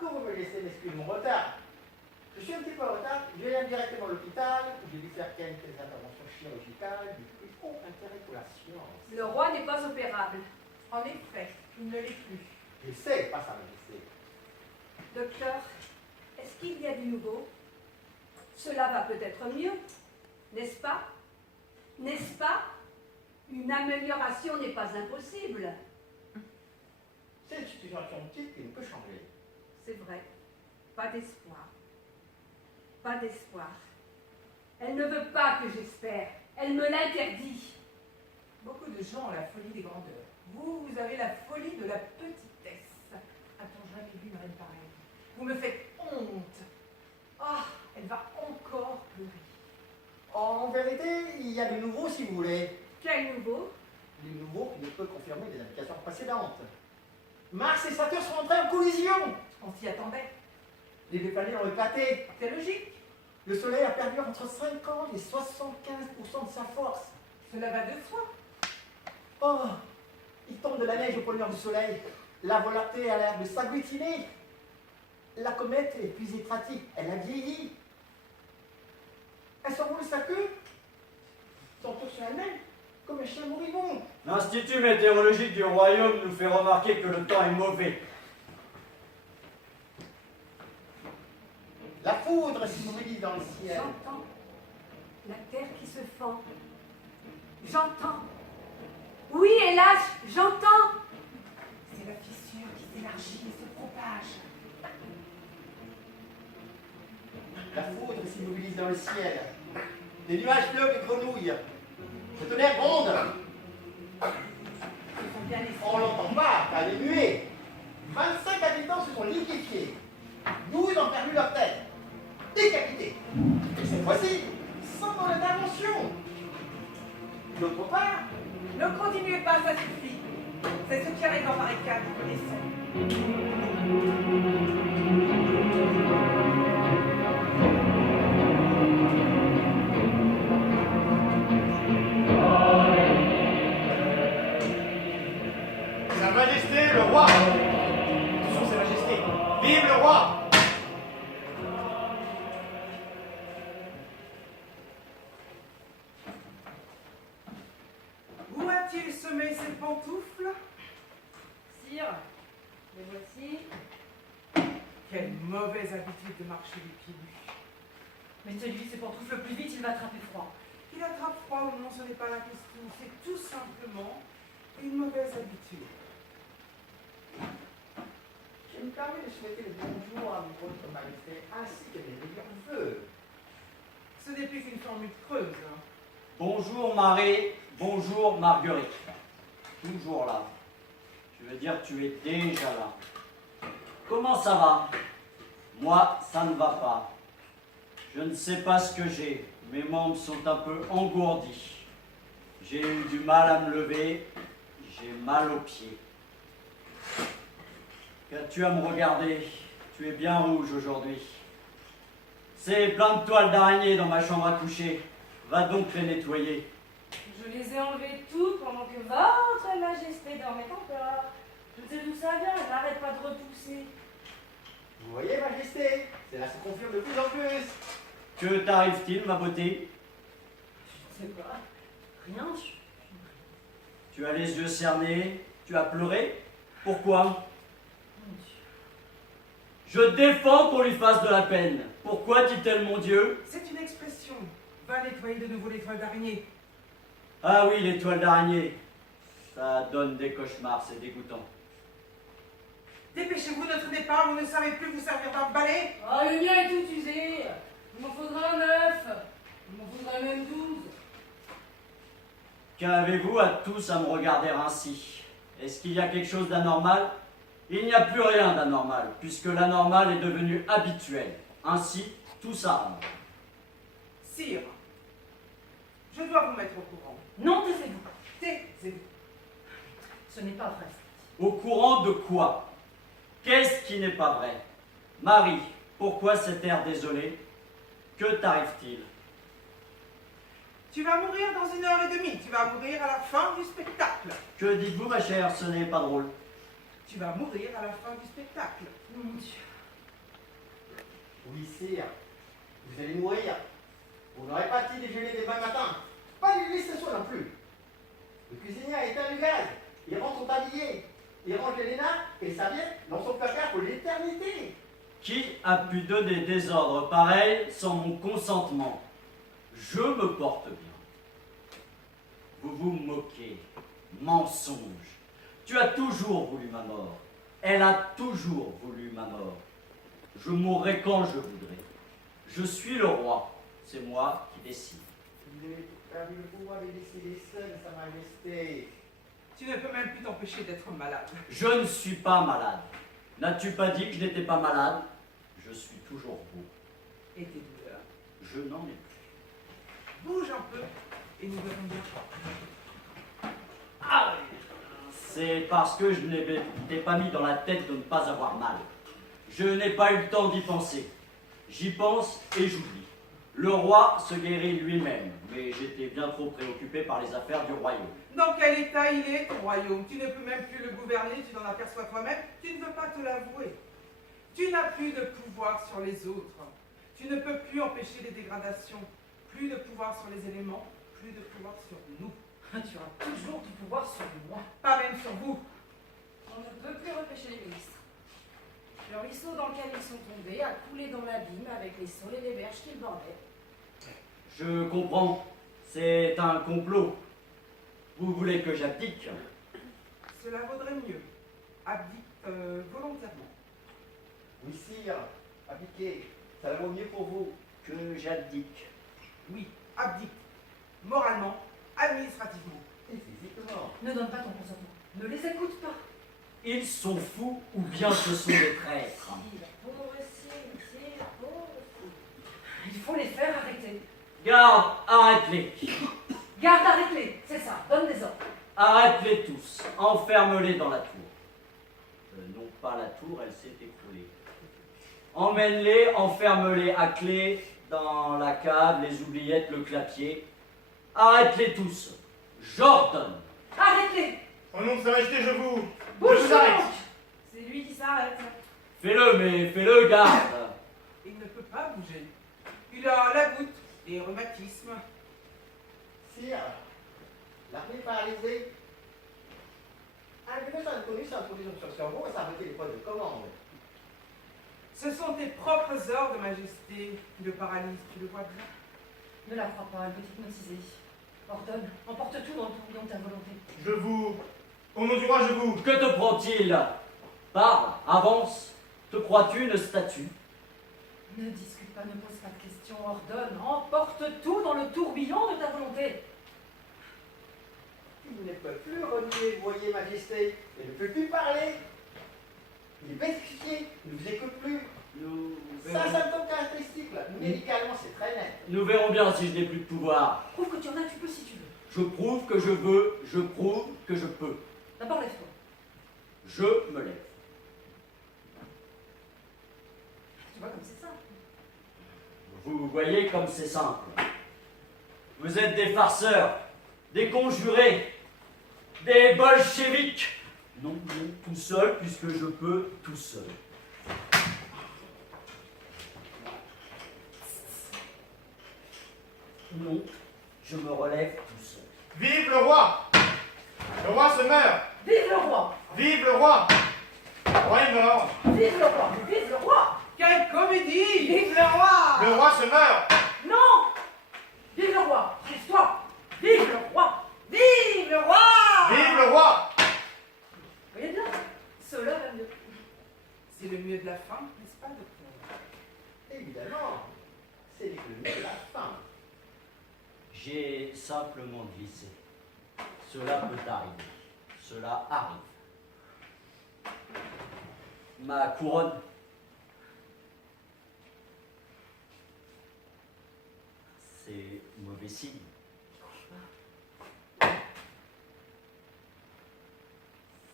que vous me laissez m'excuser mon retard. Je suis un petit peu en retard, je viens directement à l'hôpital, j'ai dû faire quelques interventions chirurgicales, du plus haut intérêt pour la science. Le roi n'est pas opérable. En effet, il ne l'est plus. Je sais, pas sa majesté. Docteur, est-ce qu'il y a du nouveau? Cela va peut-être mieux, n'est-ce pas? N'est-ce pas? Une amélioration n'est pas impossible. C'est une situation petite qui ne peut changer. C'est vrai. Pas d'espoir. Pas d'espoir. Elle ne veut pas que j'espère. Elle me l'interdit. Beaucoup de gens ont la folie des grandeurs. Vous, vous avez la folie de la petitesse. A-t-on jamais vu une reine pareille? Vous me faites honte. Ah, elle va encore pleurer. En vérité, il y a du nouveau si vous voulez. Quel nouveau? Du nouveau qui ne peut confirmer les indications précédentes. Mars et Saturne sont entrés en collision. On s'y attendait. Les deux planètes ont éclaté. C'est logique. Le Soleil a perdu entre 50 et 75% de sa force. Cela va de soi. Oh, il tombe de la neige au pôle nord du Soleil. La Voie lactée a l'air de s'agglutiner. La comète est plus étratique. Elle a vieilli. Elle s'enroule sa queue. Son tour sur elle-même, comme un chien moribond. L'Institut météorologique du royaume nous fait remarquer que le temps est mauvais. La foudre s'immobilise dans le ciel. J'entends la terre qui se fend. J'entends. Oui, hélas, j'entends. C'est la fissure qui s'élargit et se propage. La foudre s'immobilise dans le ciel. Les nuages pleuvent et grenouillent. Le tonnerre gronde. Ce sont bien les On l'entend pas, car elle est muée. 25 habitants se sont liquéfiés. 12 ont perdu leur tête. Décapités. Et cette fois-ci, sans mon intervention. D'autre part, Ne continuez pas, ça suffit. C'est ce qui arrive en pareil cas, nous connaissons. Sa Majesté, le roi. Attention, Sa Majesté. Vive le roi. Où a-t-il semé ses pantoufles? Sire, les voici. Quelle mauvaise habitude de marcher les pieds nus. Mettez-lui ses pantoufles plus vite, il va attraper froid. Qu'il attrape froid ou non, ce n'est pas la question. C'est tout simplement une mauvaise habitude. Je me permets de souhaiter le bonjour à votre Majesté ainsi que des meilleurs vœux. Ce n'est plus une formule creuse. Hein. Bonjour Marie, bonjour Marguerite. Toujours là. Je veux dire, tu es déjà là. Comment ça va? Moi, ça ne va pas. Je ne sais pas ce que j'ai. Mes membres sont un peu engourdis. J'ai eu du mal à me lever. J'ai mal aux pieds. Qu'as-tu à me regarder? Tu es bien rouge aujourd'hui. C'est plein de toiles d'araignée dans ma chambre à coucher. Va donc les nettoyer. Je les ai enlevés tous pendant que votre majesté dormait encore. Je sais d'où ça vient, elle n'arrête pas de repousser. Vous voyez, Majesté, cela se confirme de plus en plus. Que t'arrive-t-il, ma beauté? Je ne sais pas. Rien, Tu as les yeux cernés? Tu as pleuré? Pourquoi? mon Dieu. Je défends qu'on lui fasse de la peine. Pourquoi dit-elle mon Dieu? C'est une expression. Va nettoyer de nouveau les toiles d'araignée. Ah oui, les toiles d'araignée. Ça donne des cauchemars, c'est dégoûtant. Dépêchez-vous, ne traînez pas, vous ne savez plus vous servir d'un balai. Ah, le mien est tout usé. Il m'en faudra un 9. Il m'en faudra même 12. Qu'avez-vous à tous à me regarder ainsi? Est-ce qu'il y a quelque chose d'anormal? Il n'y a plus rien d'anormal, puisque l'anormal est devenu habituel. Ainsi, tout s'arrange. Sire, je dois vous mettre au courant. Non, taisez-vous. Taisez-vous. Ce n'est pas vrai. Au courant de quoi? Qu'est-ce qui n'est pas vrai? Marie, pourquoi cet air désolé? Que t'arrive-t-il? Tu vas mourir dans 1h30. Tu vas mourir à la fin du spectacle. Que dites-vous, ma chère? Ce n'est pas drôle. Tu vas mourir à la fin du spectacle. Mon Dieu. Oui, sire. Vous allez mourir. Vous n'aurez pas petit déjeuner demain matin. Pas d'illustration non plus. Le cuisinier a éteint le gaz. Il rentre son tablier. Il range les nappes et les serviettes dans son placard pour l'éternité. Qui a pu donner des ordres pareils sans mon consentement? Je me porte bien. Vous vous moquez. Mensonge. Tu as toujours voulu ma mort. Elle a toujours voulu ma mort. Je mourrai quand je voudrai. Je suis le roi. C'est moi qui décide. Vous avez perdu le pouvoir de décider seul, Sa Majesté. Tu ne peux même plus t'empêcher d'être malade. Je ne suis pas malade. N'as-tu pas dit que je n'étais pas malade? Je suis toujours beau. Et tes douleurs. Je n'en ai plus. Bouge un peu et nous verrons bien. Ah oui. C'est parce que je ne m'étais pas mis dans la tête de ne pas avoir mal. Je n'ai pas eu le temps d'y penser. J'y pense et j'oublie. Le roi se guérit lui-même, mais j'étais bien trop préoccupé par les affaires du royaume. Dans quel état il est, ton royaume? Tu ne peux même plus le gouverner, tu t'en aperçois toi-même, tu ne veux pas te l'avouer. Tu n'as plus de pouvoir sur les autres. Tu ne peux plus empêcher les dégradations. Plus de pouvoir sur les éléments, plus de pouvoir sur nous. Tu as toujours du pouvoir sur moi. Pas même sur vous. On ne peut plus repêcher les ministres. Le ruisseau dans lequel ils sont tombés a coulé dans l'abîme avec les saules et les berges qui le bordaient. Je comprends. C'est un complot. Vous voulez que j'abdique? Cela vaudrait mieux. Abdique volontairement. Oui, sire. Abdiquez. Ça vaut mieux pour vous. Que j'abdique. Oui, abdique. Moralement, administrativement. Et physiquement. Ne donne pas ton consentement. Ne les écoute pas. Ils sont fous ou bien ce sont des traîtres? Si, la pauvre si, la pauvre fille. Il faut les faire arrêter. Garde, arrête-les. Garde, arrête-les. C'est ça. Donne des ordres. Arrête-les tous. Enferme-les dans la tour. Non pas la tour, elle s'est écroulée. Emmène-les, enferme-les à clé dans la cave, les oubliettes, le clapier. Arrête-les tous. J'ordonne. Arrête-les. Au nom de Sa Majesté, je vous Bouge arrête. donc. C'est lui qui s'arrête. Fais-le, mais fais-le, garde. Il ne peut pas bouger. Il a la goutte et rhumatisme. Sire, l'armée paralysée. Un virus inconnu s'est introduit sur le cerveau et s'est arrêté les postes de commande. Ce sont tes propres ordres, Majesté, qui le paralysent, tu le vois bien. Ne la crois pas, elle peut hypnotiser. Ordonne. Emporte tout dans le tourbillon de ta volonté. Je vous... Au nom du roi, je vous... Que te prend-il? Parle, avance. Te crois-tu une statue? Ne discute pas, ne pose pas de questions. Ordonne. Emporte tout dans le tourbillon de ta volonté. Il ne peut plus renier, vous voyez, Majesté. Il ne peut plus parler. Il est pétrifié. Il ne vous écoute plus. C'est un symptôme caractéristique, là. Médicalement, c'est très net. Nous verrons bien si je n'ai plus de pouvoir. Prouve que tu en as, tu peux si tu veux. Je prouve que je veux, je prouve que je peux. D'abord, lève-toi. Je me lève. Tu vois comme c'est ça. Vous voyez comme c'est simple. Vous êtes des farceurs, des conjurés, des bolcheviks. Non, non, tout seul, puisque je peux tout seul. Non, je me relève tout seul. Vive le roi! Le roi se meurt! Vive le roi. Vive le roi! Le roi est mort! Vive le roi. Vive le roi. Quelle comédie! Vive le roi! Le roi se meurt! Non. Vive le roi. Lève-toi. Vive le roi. Vive le roi. Vive le roi! Vous voyez bien, cela va mieux. C'est le mieux de la fin, n'est-ce pas, docteur? Évidemment. C'est l'économie de la fin. J'ai simplement glissé. Cela peut arriver. Cela arrive. Ma couronne. C'est mauvais signe.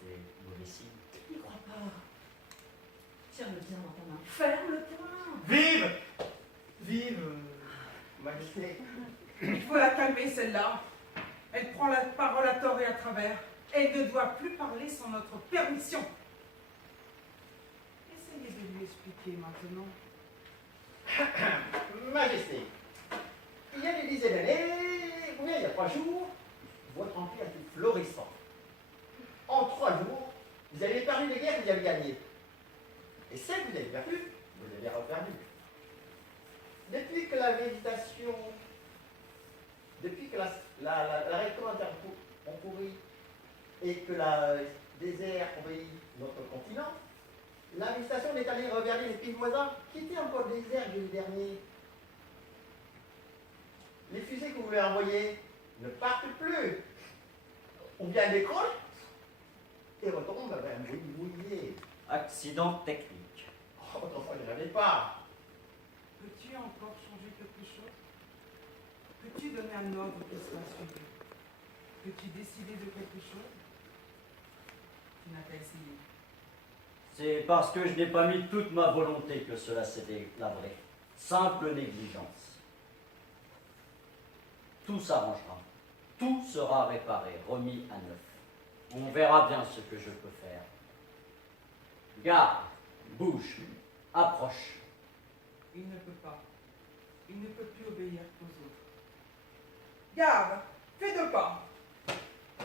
C'est mauvais signe. N'y crois pas. Tiens-le bien dans ta main. Ferme le poing. Vive! Vive, Majesté. Il faut la calmer, celle-là. Elle prend la parole à tort et à travers. Elle ne doit plus parler sans notre permission. Essayez de lui expliquer maintenant. Majesté, il y a des dizaines d'années, ou bien il y a 3 jours, votre empire était florissant. En 3 jours, vous avez perdu les guerres que vous avez gagnées. Et celles que vous avez perdues, vous les avez reperdues. Depuis que la végétation, depuis que la récolte ont pourri et que le désert envahit notre continent, la végétation est allée regarder les pays voisins qui étaient encore déserts l'année dernier. Les fusées que vous voulez envoyer ne partent plus. Ou bien décollent et retombent vers un bruit mouillé. Accident technique. Oh, enfin, il n'y en avait pas. Peux-tu encore changer quelque chose? Peux-tu donner un ordre qui soit suivi? Peux-tu décider de quelque chose? Tu n'as qu'à essayer. C'est parce que je n'ai pas mis toute ma volonté que cela s'est délabré. Simple négligence. Tout s'arrangera. Tout sera réparé, remis à neuf. On verra bien ce que je peux faire. Garde, bouge, approche. Il ne peut pas. Il ne peut plus obéir aux autres. Garde, fais 2 pas.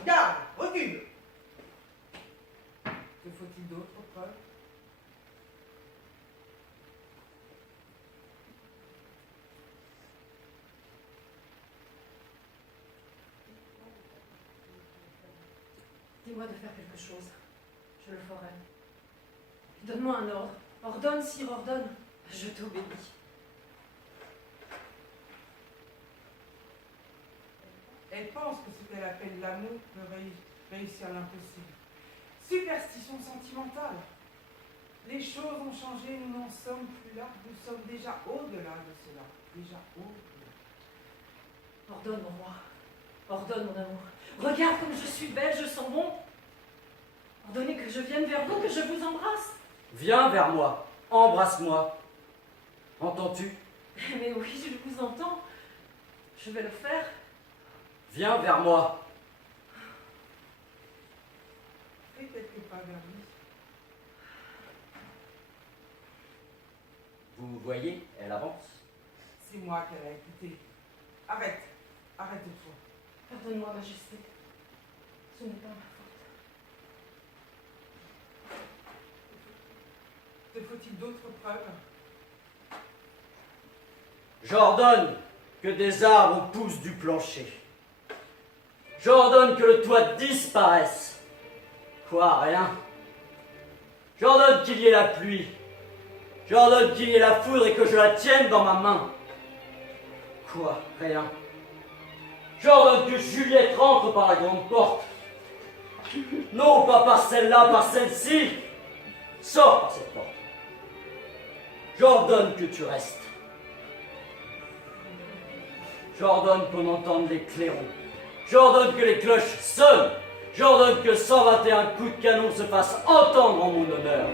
Garde, recule. Te faut-il d'autres preuves? Dis-moi de faire quelque chose. Je le ferai. Donne-moi un ordre. Ordonne, sire, ordonne. Je t'obéis. Elle pense que ce qu'elle appelle l'amour peut réussir l'impossible. Superstition sentimentale. Les choses ont changé, nous n'en sommes plus là. Nous sommes déjà au-delà de cela. Déjà au-delà. Ordonne, mon roi. Ordonne, mon amour. Regarde comme je suis belle, je sens bon. Ordonnez que je vienne vers vous, que je vous embrasse. Viens vers moi, embrasse-moi. Entends-tu? Mais oui, je vous entends. Je vais le faire. Viens vers moi. Fais quelques pas vers lui. Vous voyez, elle avance. C'est moi qu'elle a écouté. Arrête. Arrête de toi. Pardonne-moi, Majesté. Ce n'est pas ma faute. Te faut-il d'autres preuves? J'ordonne que des arbres poussent du plancher. J'ordonne que le toit disparaisse. Quoi, rien? J'ordonne qu'il y ait la pluie. J'ordonne qu'il y ait la foudre et que je la tienne dans ma main. Quoi, rien? J'ordonne que Juliette rentre par la grande porte. Non, pas par celle-là, par celle-ci. Sors par cette porte. J'ordonne que tu restes. J'ordonne qu'on entende les clairons. J'ordonne que les cloches sonnent. J'ordonne que 121 coups de canon se fassent entendre en mon honneur.